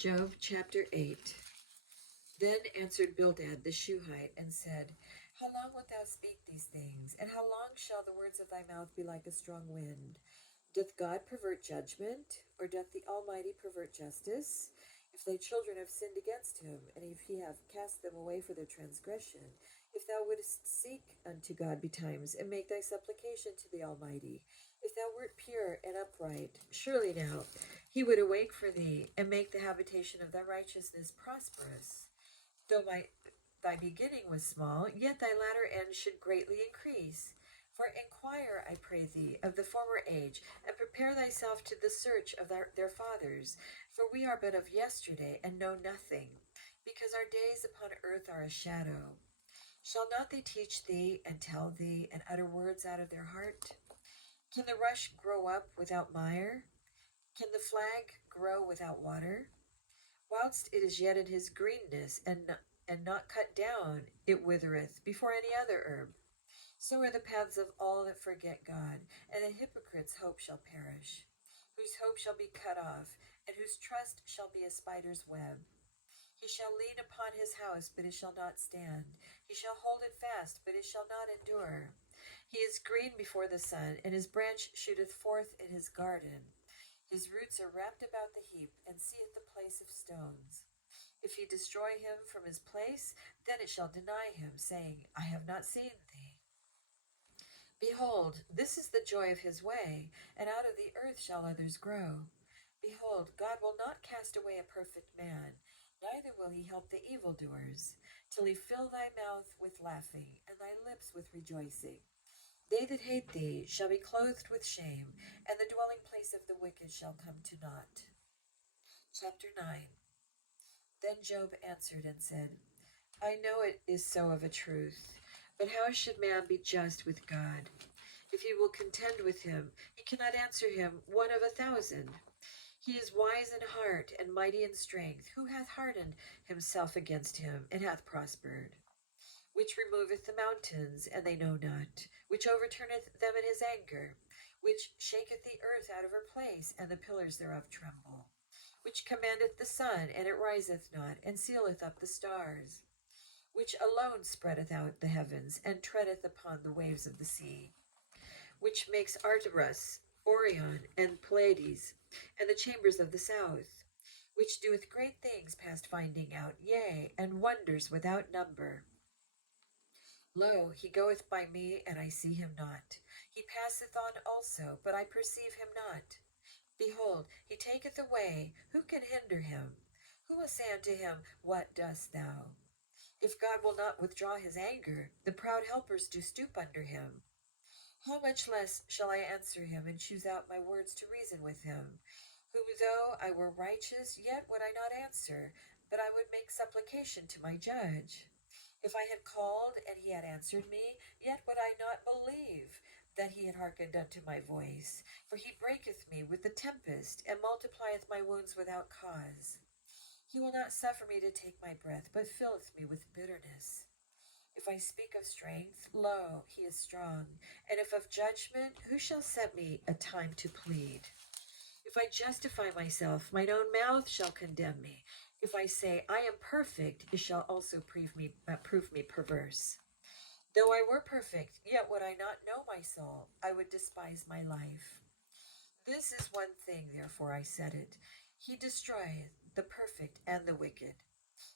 Job chapter 8. Then answered Bildad the Shuhite and said, How long wilt thou speak these things? And how long shall the words of thy mouth be like a strong wind? Doth God pervert judgment? Or doth the Almighty pervert justice? If thy children have sinned against him, and if he have cast them away for their transgression, if thou wouldest seek unto God betimes, and make thy supplication to the Almighty, if thou wert pure and upright, surely now he would awake for thee, and make the habitation of thy righteousness prosperous. Though thy beginning was small, yet thy latter end should greatly increase. For inquire, I pray thee, of the former age, and prepare thyself to the search of their fathers. For we are but of yesterday, and know nothing, because our days upon earth are a shadow. Shall not they teach thee, and tell thee, and utter words out of their heart? Can the rush grow up without mire? Can the flag grow without water? Whilst it is yet in his greenness, and not cut down, it withereth before any other herb. So are the paths of all that forget God, and the hypocrite's hope shall perish, whose hope shall be cut off, and whose trust shall be a spider's web. He shall lean upon his house, but it shall not stand. He shall hold it fast, but it shall not endure. He is green before the sun, and his branch shooteth forth in his garden. His roots are wrapped about the heap, and seeth the place of stones. If he destroy him from his place, then it shall deny him, saying, I have not seen thee. Behold, this is the joy of his way, and out of the earth shall others grow. Behold, God will not cast away a perfect man, neither will he help the evildoers, till he fill thy mouth with laughing, and thy lips with rejoicing. They that hate thee shall be clothed with shame, and the dwelling place of the wicked shall come to naught. Chapter 9. Then Job answered and said, I know it is so of a truth, but how should man be just with God? If he will contend with him, he cannot answer him 1 of 1,000. He is wise in heart and mighty in strength. Who hath hardened himself against him, and hath prospered? Which removeth the mountains, and they know not, which overturneth them in his anger, which shaketh the earth out of her place, and the pillars thereof tremble, which commandeth the sun, and it riseth not, and sealeth up the stars, which alone spreadeth out the heavens, and treadeth upon the waves of the sea, which makes Arcturus, Orion, and Pleiades, and the chambers of the south, which doeth great things past finding out, yea, and wonders without number. Lo, he goeth by me, and I see him not. He passeth on also, but I perceive him not. Behold, he taketh away. Who can hinder him? Who will say unto him, What dost thou? If God will not withdraw his anger, the proud helpers do stoop under him. How much less shall I answer him, and choose out my words to reason with him? Who, though I were righteous, yet would I not answer, but I would make supplication to my judge. If I had called, and he had answered me, yet would I not believe that he had hearkened unto my voice. For he breaketh me with the tempest, and multiplieth my wounds without cause. He will not suffer me to take my breath, but filleth me with bitterness. If I speak of strength, lo, he is strong. And if of judgment, who shall set me a time to plead? If I justify myself, mine own mouth shall condemn me. If I say, I am perfect, it shall also prove me perverse. Though I were perfect, yet would I not know my soul. I would despise my life. This is one thing, therefore I said it. He destroyeth the perfect and the wicked.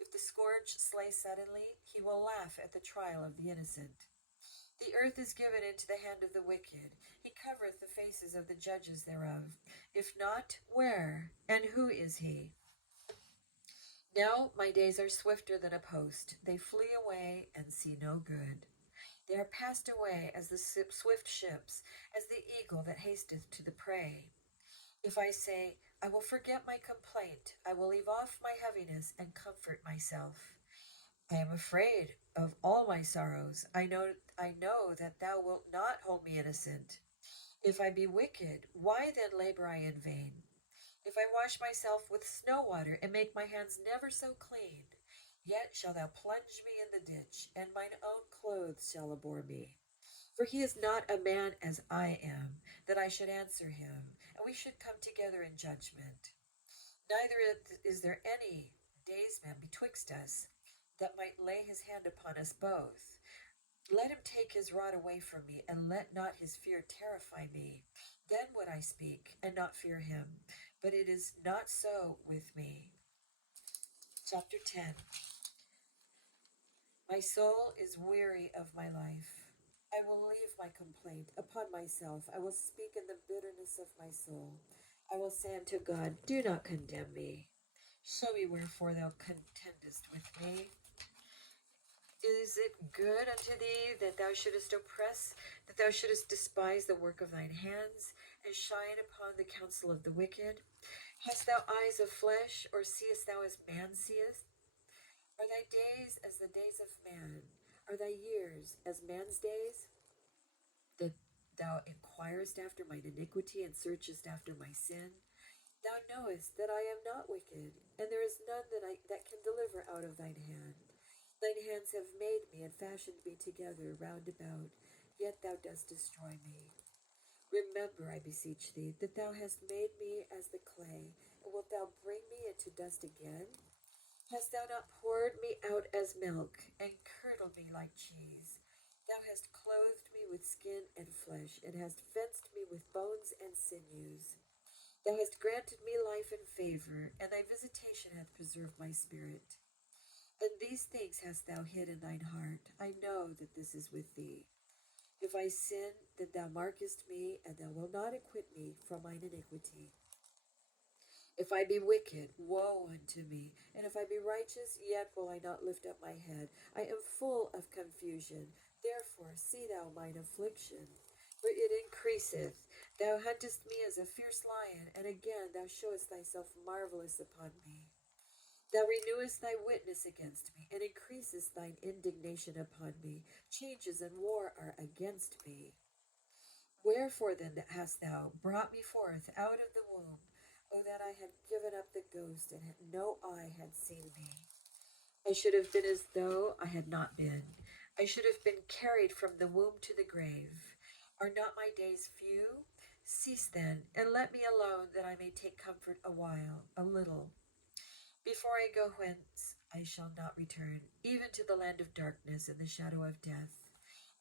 If the scourge slay suddenly, he will laugh at the trial of the innocent. The earth is given into the hand of the wicked. He covereth the faces of the judges thereof. If not, where? And who is he? Now my days are swifter than a post. They flee away and see no good. They are passed away as the swift ships, as the eagle that hasteth to the prey. If I say, I will forget my complaint, I will leave off my heaviness and comfort myself. I am afraid of all my sorrows. I know that thou wilt not hold me innocent. If I be wicked, why then labor I in vain? If I wash myself with snow water, and make my hands never so clean, yet shalt thou plunge me in the ditch, and mine own clothes shall abhor me. For he is not a man as I am, that I should answer him, and we should come together in judgment. Neither is there any daysman betwixt us that might lay his hand upon us both. Let him take his rod away from me, and let not his fear terrify me. Then would I speak, and not fear him. But it is not so with me. Chapter 10. My soul is weary of my life. I will leave my complaint upon myself. I will speak in the bitterness of my soul. I will say unto God, do not condemn me. Show me wherefore thou contendest with me. Is it good unto thee that thou shouldest oppress, that thou shouldest despise the work of thine hands, and shine upon the counsel of the wicked? Hast thou eyes of flesh, or seest thou as man seeth? Are thy days as the days of man? Are thy years as man's days? That thou inquirest after mine iniquity, and searchest after my sin? Thou knowest that I am not wicked, and there is none that can deliver out of thine hand. Thine hands have made me and fashioned me together round about, yet thou dost destroy me. Remember, I beseech thee, that thou hast made me as the clay, and wilt thou bring me into dust again? Hast thou not poured me out as milk, and curdled me like cheese? Thou hast clothed me with skin and flesh, and hast fenced me with bones and sinews. Thou hast granted me life and favor, and thy visitation hath preserved my spirit. And these things hast thou hid in thine heart. I know that this is with thee. If I sin, then thou markest me, and thou wilt not acquit me from mine iniquity. If I be wicked, woe unto me, and if I be righteous, yet will I not lift up my head. I am full of confusion. Therefore see thou mine affliction, for it increaseth. Thou huntest me as a fierce lion, and again thou showest thyself marvelous upon me. Thou renewest thy witness against me, and increasest thine indignation upon me. Changes and war are against me. Wherefore then hast thou brought me forth out of the womb? O that I had given up the ghost, and no eye had seen me. I should have been as though I had not been. I should have been carried from the womb to the grave. Are not my days few? Cease then, and let me alone, that I may take comfort a little. Before I go whence, I shall not return, even to the land of darkness and the shadow of death.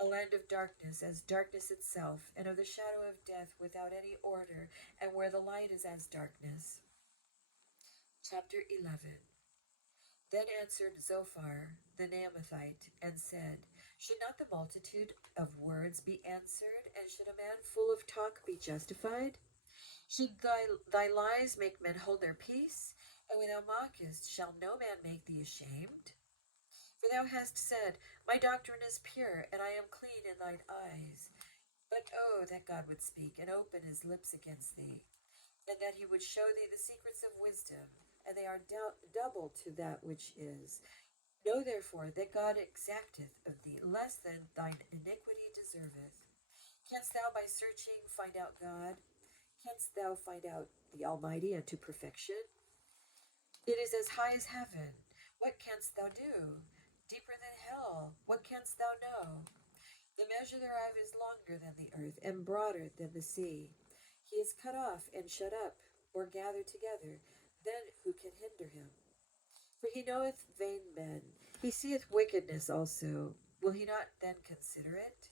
A land of darkness as darkness itself, and of the shadow of death without any order, and where the light is as darkness. Chapter 11. Then answered Zophar the Naamathite, and said, should not the multitude of words be answered, and should a man full of talk be justified? Should thy lies make men hold their peace? And when thou mockest, shall no man make thee ashamed? For thou hast said, my doctrine is pure, and I am clean in thine eyes. But oh, that God would speak, and open his lips against thee, and that he would show thee the secrets of wisdom, and they are double to that which is. Know therefore that God exacteth of thee less than thine iniquity deserveth. Canst thou by searching find out God? Canst thou find out the Almighty unto perfection? It is as high as heaven. What canst thou do? Deeper than hell. What canst thou know? The measure thereof is longer than the earth, and broader than the sea. He is cut off and shut up, or gathered together. Then who can hinder him? For he knoweth vain men. He seeth wickedness also. Will he not then consider it?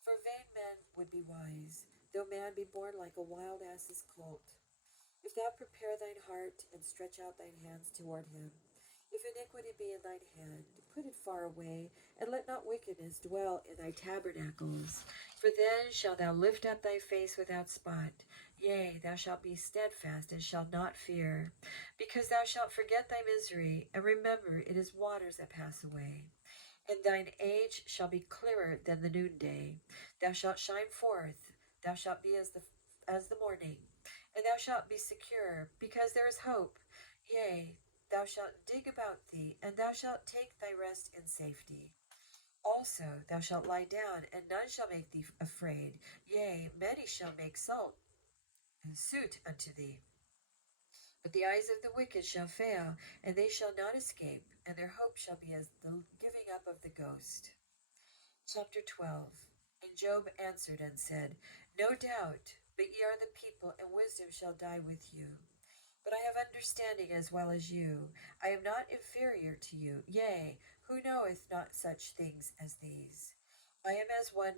For vain men would be wise, though man be born like a wild ass's colt. If thou prepare thine heart, and stretch out thine hands toward him, if iniquity be in thine hand, put it far away, and let not wickedness dwell in thy tabernacles. For then shalt thou lift up thy face without spot. Yea, thou shalt be steadfast, and shalt not fear, because thou shalt forget thy misery, and remember it is waters that pass away. And thine age shall be clearer than the noonday. Thou shalt shine forth, thou shalt be as the morning, and thou shalt be secure, because there is hope. Yea, thou shalt dig about thee, and thou shalt take thy rest in safety. Also thou shalt lie down, and none shall make thee afraid. Yea, many shall make suit unto thee. But the eyes of the wicked shall fail, and they shall not escape, and their hope shall be as the giving up of the ghost. Chapter 12. And Job answered and said, no doubt, but ye are the people, and wisdom shall die with you. But I have have understanding as well as you. I am not inferior to you. Yea, who knoweth not such things as these? I am as one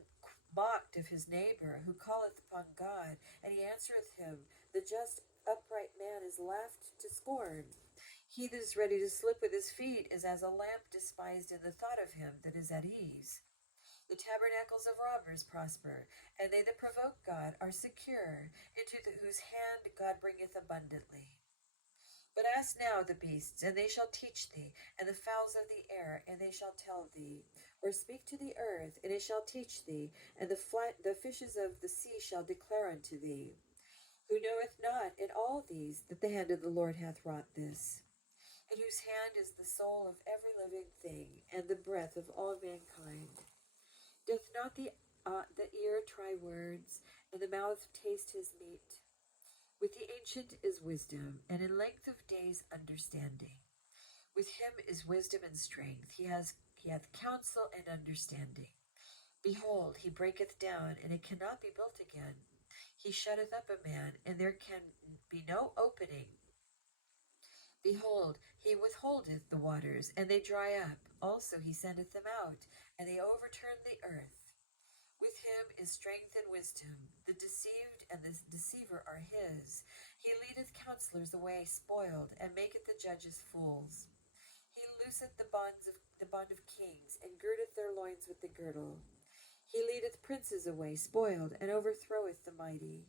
mocked of his neighbor, who calleth upon God, and he answereth him. The just upright man is laughed to scorn. He that is ready to slip with his feet is as a lamp despised in the thought of him that is at ease. The tabernacles of robbers prosper, and they that provoke God are secure, whose hand God bringeth abundantly. But ask now the beasts, and they shall teach thee, and the fowls of the air, and they shall tell thee. Or speak to the earth, and it shall teach thee, and the fishes of the sea shall declare unto thee. Who knoweth not in all these that the hand of the Lord hath wrought this? In whose hand is the soul of every living thing, and the breath of all mankind? Doth not the ear try words, and the mouth taste his meat? With the ancient is wisdom, and in length of days understanding. With him is wisdom and strength. He hath counsel and understanding. Behold, he breaketh down, and it cannot be built again. He shutteth up a man, and there can be no opening. Behold, he withholdeth the waters, and they dry up. Also he sendeth them out, and they overturn the earth. With him is strength and wisdom. The deceived and the deceiver are his. He leadeth counselors away spoiled, and maketh the judges fools. He looseth the bond of kings, and girdeth their loins with the girdle. He leadeth princes away spoiled, and overthroweth the mighty.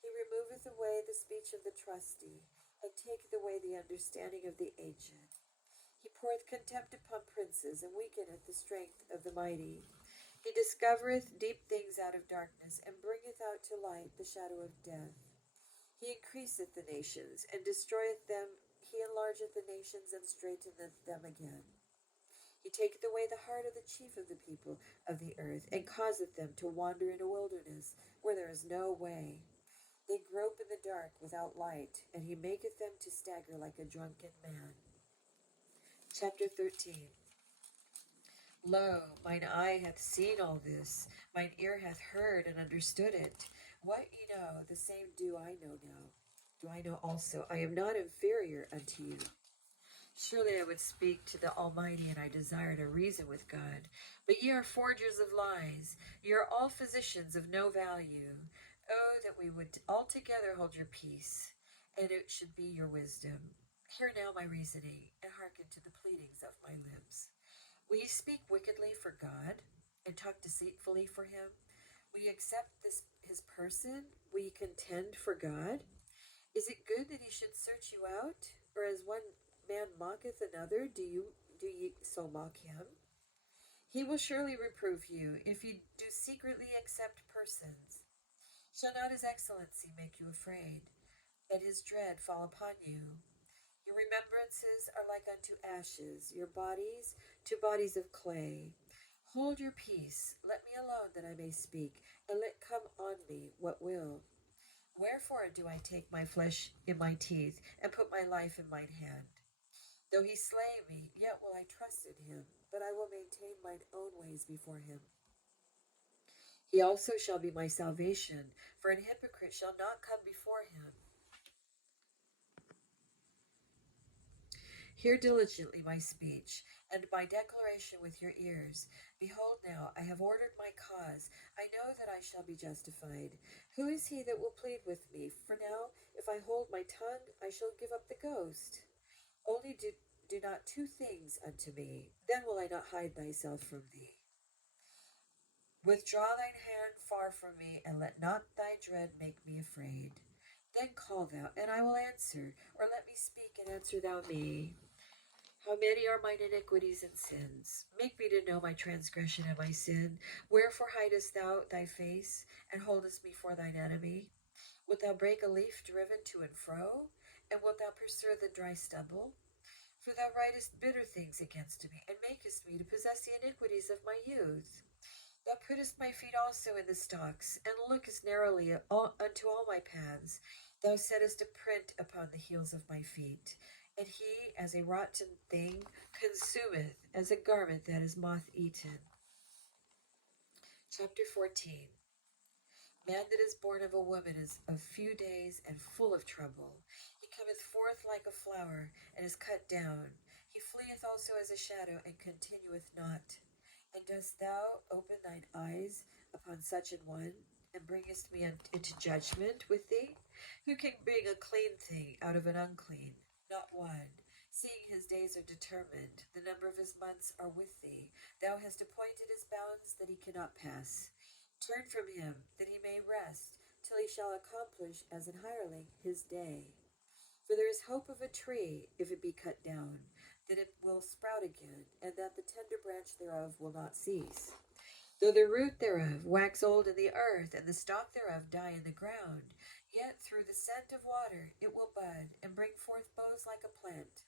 He removeth away the speech of the trusty, and taketh away the understanding of the aged. He poureth contempt upon princes, and weakeneth the strength of the mighty. He discovereth deep things out of darkness, and bringeth out to light the shadow of death. He increaseth the nations, and destroyeth them. He enlargeth the nations, and straighteneth them again. He taketh away the heart of the chief of the people of the earth, and causeth them to wander in a wilderness, where there is no way. They grope in the dark without light, and he maketh them to stagger like a drunken man. Chapter 13. Lo, mine eye hath seen all this, mine ear hath heard and understood it. What ye know, the same do I know now. Do I know also? I am not inferior unto you. Surely I would speak to the Almighty, and I desire to reason with God. But ye are forgers of lies. Ye are all physicians of no value. Oh, that we would altogether hold your peace, and it should be your wisdom. Hear now my reasoning, and hearken to the pleadings of my lips. Will ye speak wickedly for God, and talk deceitfully for him? Will ye accept his person? Will ye contend for God? Is it good that he should search you out? Or as one man mocketh another, do ye so mock him? He will surely reprove you, if ye do secretly accept persons. Shall not his excellency make you afraid? Let his dread fall upon you. Your remembrances are like unto ashes, your bodies to bodies of clay. Hold your peace, let me alone that I may speak, and let come on me what will. Wherefore do I take my flesh in my teeth, and put my life in mine hand? Though he slay me, yet will I trust in him, but I will maintain mine own ways before him. He also shall be my salvation, for an hypocrite shall not come before him. Hear diligently my speech, and my declaration with your ears. Behold now, I have ordered my cause. I know that I shall be justified. Who is he that will plead with me? For now, if I hold my tongue, I shall give up the ghost. Only do not two things unto me, then will I not hide thyself from thee. Withdraw thine hand far from me, and let not thy dread make me afraid. Then call thou, and I will answer, or let me speak, and answer thou me. How many are mine iniquities and sins? Make me to know my transgression and my sin. Wherefore hidest thou thy face, and holdest me for thine enemy? Wilt thou break a leaf driven to and fro? And wilt thou pursue the dry stubble? For thou writest bitter things against me, and makest me to possess the iniquities of my youth. Thou puttest my feet also in the stocks, and lookest narrowly unto all my paths. Thou settest a print upon the heels of my feet. And he, as a rotten thing, consumeth, as a garment that is moth-eaten. Chapter 14. Man that is born of a woman is of few days and full of trouble. He cometh forth like a flower, and is cut down. He fleeth also as a shadow, and continueth not. And dost thou open thine eyes upon such an one, and bringest me into judgment with thee? Who can bring a clean thing out of an unclean? Not one. Seeing his days are determined, the number of his months are with thee. Thou hast appointed his bounds that he cannot pass. Turn from him, that he may rest, till he shall accomplish as an hireling his day. For there is hope of a tree, if it be cut down, that it will sprout again, and that the tender branch thereof will not cease. Though the root thereof wax old in the earth, and the stalk thereof die in the ground, yet through the scent of water it will bud, and bring forth boughs like a plant.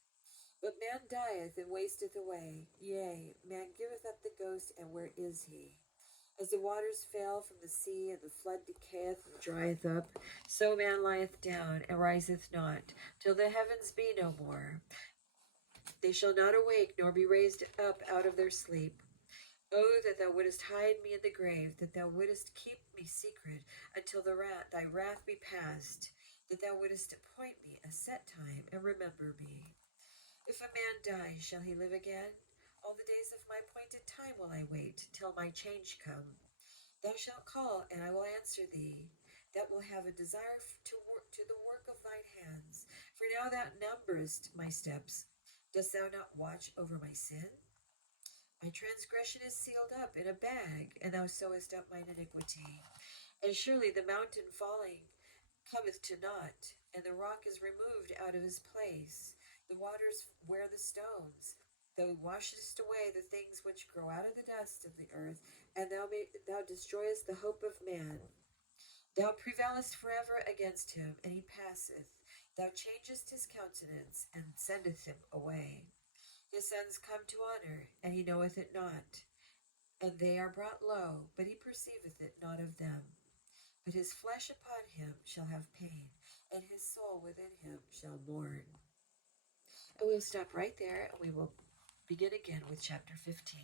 But man dieth and wasteth away, yea, man giveth up the ghost, and where is he? As the waters fail from the sea, and the flood decayeth and drieth up, so man lieth down and riseth not, till the heavens be no more. They shall not awake, nor be raised up out of their sleep. Oh, that thou wouldest hide me in the grave, that thou wouldest keep me secret until thy wrath be past, that thou wouldest appoint me a set time and remember me. If a man die, shall he live again? All the days of my appointed time will I wait, till my change come. Thou shalt call, and I will answer thee. That will have a desire to the work of thine hands. For now thou numberest my steps. Dost thou not watch over my sin? My transgression is sealed up in a bag, and thou sewest up mine iniquity. And surely the mountain falling cometh to naught, and the rock is removed out of his place. The waters wear the stones. Thou washest away the things which grow out of the dust of the earth, and thou destroyest the hope of man. Thou prevailest forever against him, and he passeth. Thou changest his countenance, and sendeth him away. His sons come to honor, and he knoweth it not. And they are brought low, but he perceiveth it not of them. But his flesh upon him shall have pain, and his soul within him shall mourn. And we'll stop right there, and we will begin again with chapter 15.